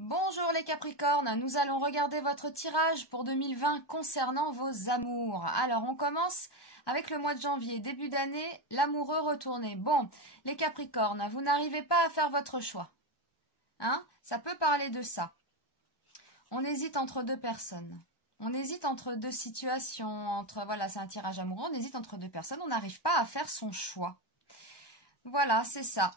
Bonjour les Capricornes, nous allons regarder votre tirage pour 2020 concernant vos amours. Alors on commence avec le mois de janvier, début d'année, l'amoureux retourné. Bon, les Capricornes, vous n'arrivez pas à faire votre choix. Hein? Ça peut parler de ça. On hésite entre deux personnes. On hésite entre deux situations, voilà, c'est un tirage amoureux, on hésite entre deux personnes, on n'arrive pas à faire son choix. Voilà, c'est ça.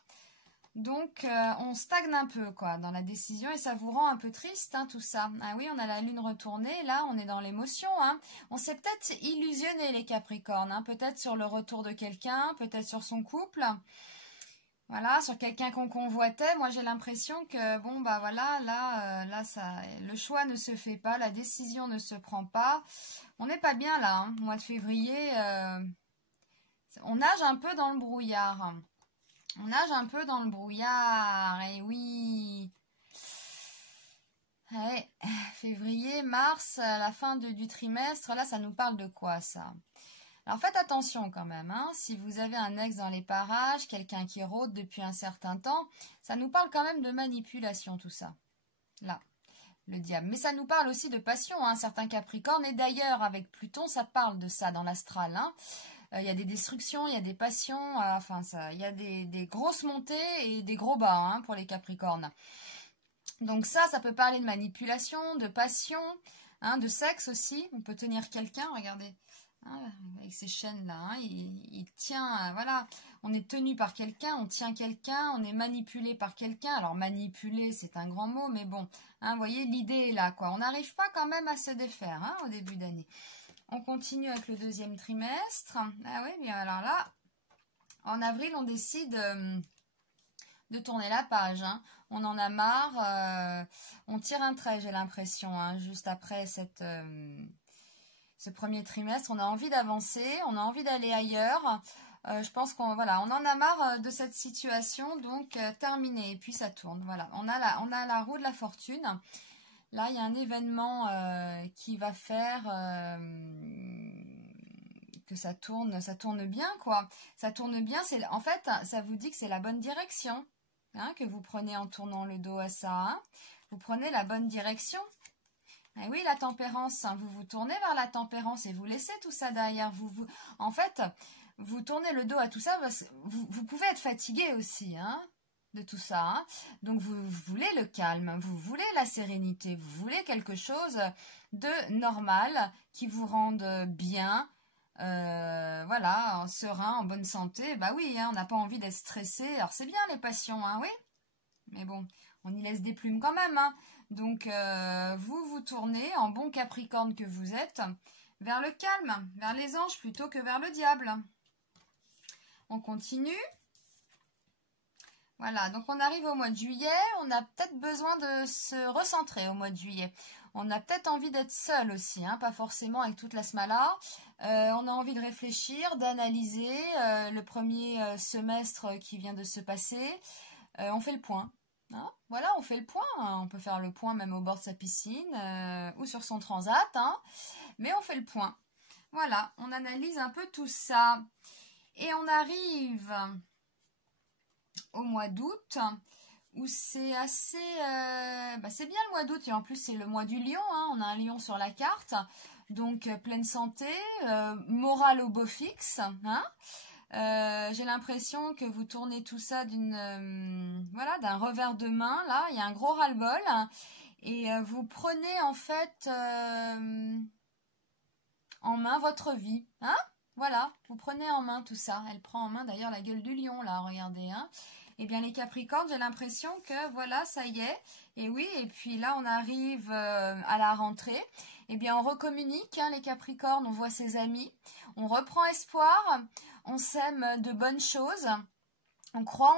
Donc, on stagne un peu, quoi, dans la décision et ça vous rend un peu triste, hein, tout ça. Ah oui, on a la lune retournée, là, on est dans l'émotion, hein. On s'est peut-être illusionné, les Capricornes, hein, peut-être sur le retour de quelqu'un, peut-être sur son couple. Voilà, sur quelqu'un qu'on convoitait. Moi, j'ai l'impression que, bon, bah voilà, là, le choix ne se fait pas, la décision ne se prend pas. On n'est pas bien, là, hein. Mois de février, on nage un peu dans le brouillard. On nage un peu dans le brouillard, et oui. Ouais, février, mars, à la fin du trimestre, là, ça nous parle de quoi, ça? Alors, faites attention quand même, hein. Si vous avez un ex dans les parages, quelqu'un qui rôde depuis un certain temps, ça nous parle quand même de manipulation, tout ça. Là, le diable. Mais ça nous parle aussi de passion, hein, certains Capricornes, et d'ailleurs, avec Pluton, ça parle de ça dans l'astral, hein. Il y a des destructions, il y a des passions, enfin ça, il y a des grosses montées et des gros bas, hein, pour les Capricornes. Donc ça peut parler de manipulation, de passion, hein, de sexe aussi. On peut tenir quelqu'un, regardez, hein, avec ces chaînes-là, hein, il tient, voilà, on est tenu par quelqu'un, on tient quelqu'un, on est manipulé par quelqu'un. Alors manipuler, c'est un grand mot, mais bon, hein, vous voyez, l'idée est là, quoi. On n'arrive pas quand même à se défaire, hein, au début d'année. On continue avec le deuxième trimestre. Ah oui, bien alors là, en avril, on décide de tourner la page, hein. On en a marre. On tire un trait, j'ai l'impression, hein, juste après ce premier trimestre. On a envie d'avancer, on a envie d'aller ailleurs. Je pense qu'on voilà, on en a marre de cette situation, donc terminé. Et puis ça tourne. Voilà, on a la roue de la fortune. Là, il y a un événement qui va faire que ça tourne bien, quoi. Ça tourne bien, en fait, ça vous dit que c'est la bonne direction, hein, que vous prenez en tournant le dos à ça. Hein. Vous prenez la bonne direction. Et oui, la tempérance, hein, vous vous tournez vers la tempérance et vous laissez tout ça derrière. En fait, vous tournez le dos à tout ça parce que vous pouvez être fatigué aussi, hein, de tout ça. Hein. Donc, vous voulez le calme, vous voulez la sérénité, vous voulez quelque chose de normal qui vous rende bien, voilà, serein, en bonne santé. Bah oui, hein, on n'a pas envie d'être stressé. Alors, c'est bien les passions, hein, oui. Mais bon, on y laisse des plumes quand même. Hein. Donc, vous tournez, en bon Capricorne que vous êtes, vers le calme, vers les anges plutôt que vers le diable. On continue. Voilà, donc on arrive au mois de juillet, on a peut-être besoin de se recentrer au mois de juillet. On a peut-être envie d'être seul aussi, hein, pas forcément avec toute la smala. On a envie de réfléchir, d'analyser le premier semestre qui vient de se passer. On fait le point. Hein, voilà, on fait le point. Hein. On peut faire le point même au bord de sa piscine ou sur son transat. Hein, mais on fait le point. Voilà, on analyse un peu tout ça. Et on arrive au mois d'août, où c'est assez... c'est bien le mois d'août, et en plus c'est le mois du lion, hein, on a un lion sur la carte, donc pleine santé, morale au beau fixe, hein. J'ai l'impression que vous tournez tout ça voilà, d'un revers de main, là, il y a un gros ras-le-bol, et vous prenez en fait en main votre vie, hein. Voilà, vous prenez en main tout ça. Elle prend en main d'ailleurs la gueule du lion, là, regardez. Hein. Eh bien, les Capricornes, j'ai l'impression que, voilà, ça y est. Et oui, et puis là, on arrive à la rentrée. Eh bien, on recommunique, hein, les Capricornes, on voit ses amis. On reprend espoir, on sème de bonnes choses. On croit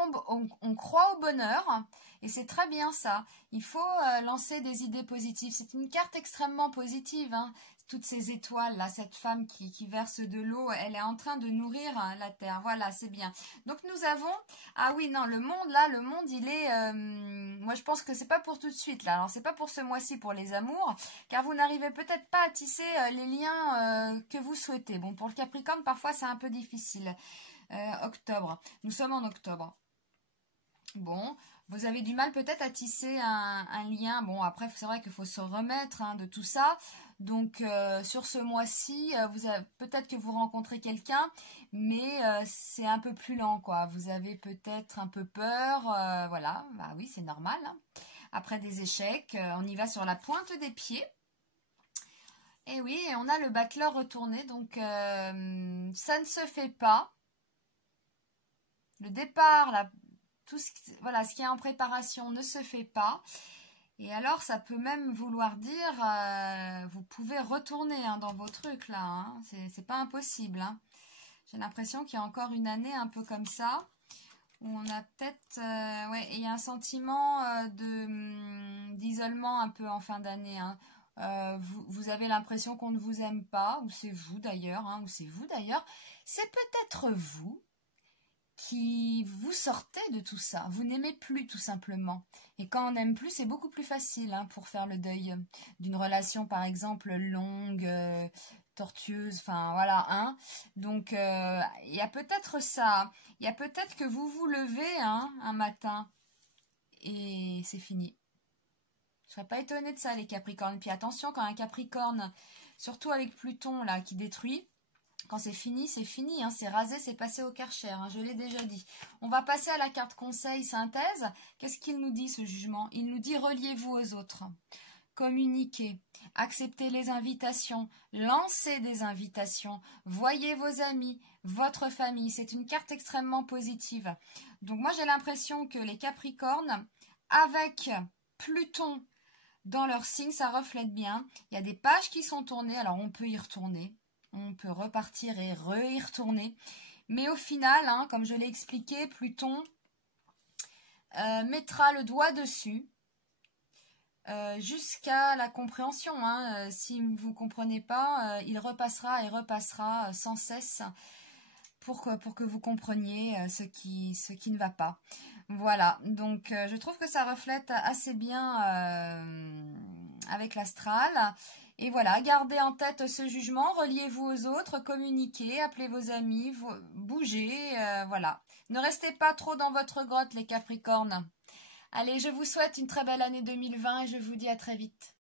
au bonheur. Et c'est très bien ça. Il faut lancer des idées positives. C'est une carte extrêmement positive, hein. Toutes ces étoiles là, cette femme qui verse de l'eau, elle est en train de nourrir la terre. Voilà, c'est bien. Donc nous avons, ah oui non, le monde là, le monde il est, moi je pense que c'est pas pour tout de suite là. Alors c'est pas pour ce mois-ci pour les amours, car vous n'arrivez peut-être pas à tisser les liens que vous souhaitez. Bon pour le Capricorne parfois c'est un peu difficile. Octobre, nous sommes en octobre. Bon, Vous avez du mal peut-être à tisser un lien. Bon, après, c'est vrai qu'il faut se remettre hein, de tout ça. Donc, sur ce mois-ci, peut-être que vous rencontrez quelqu'un, mais c'est un peu plus lent, quoi. Vous avez peut-être un peu peur. Voilà, bah oui, c'est normal. Hein. Après des échecs, on y va sur la pointe des pieds. Et oui, et on a le battleur retourné, donc ça ne se fait pas. Le départ, là, voilà, ce qui est en préparation ne se fait pas. Et alors, ça peut même vouloir dire, vous pouvez retourner hein, dans vos trucs là. Hein. C'est pas impossible. Hein. J'ai l'impression qu'il y a encore une année un peu comme ça. Où on a peut-être, ouais, il y a un sentiment d'isolement un peu en fin d'année. Hein. Vous avez l'impression qu'on ne vous aime pas, ou c'est vous d'ailleurs, hein, ou c'est vous d'ailleurs. C'est peut-être vous qui vous sortez de tout ça. Vous n'aimez plus tout simplement. Et quand on n'aime plus, c'est beaucoup plus facile hein, pour faire le deuil d'une relation par exemple longue, tortueuse, enfin voilà. Hein. Donc il y a peut-être ça. Il y a peut-être que vous vous levez hein, un matin et c'est fini. Je serais pas étonnée de ça les Capricornes. Puis attention quand un Capricorne, surtout avec Pluton là qui détruit, quand c'est fini, hein, c'est rasé, c'est passé au Karcher, hein, je l'ai déjà dit. On va passer à la carte conseil synthèse. Qu'est-ce qu'il nous dit ce jugement? Il nous dit reliez-vous aux autres, communiquez, acceptez les invitations, lancez des invitations, voyez vos amis, votre famille. C'est une carte extrêmement positive. Donc moi j'ai l'impression que les Capricornes, avec Pluton dans leur signe, ça reflète bien. Il y a des pages qui sont tournées, alors on peut y retourner. On peut repartir et y retourner. Mais au final, hein, comme je l'ai expliqué, Pluton mettra le doigt dessus jusqu'à la compréhension. Hein. Si vous ne comprenez pas, il repassera et repassera sans cesse pour que vous compreniez ce qui ne va pas. Voilà, donc je trouve que ça reflète assez bien avec l'astral. Et voilà, gardez en tête ce jugement, reliez-vous aux autres, communiquez, appelez vos amis, bougez, voilà. Ne restez pas trop dans votre grotte les Capricornes. Allez, je vous souhaite une très belle année 2020 et je vous dis à très vite.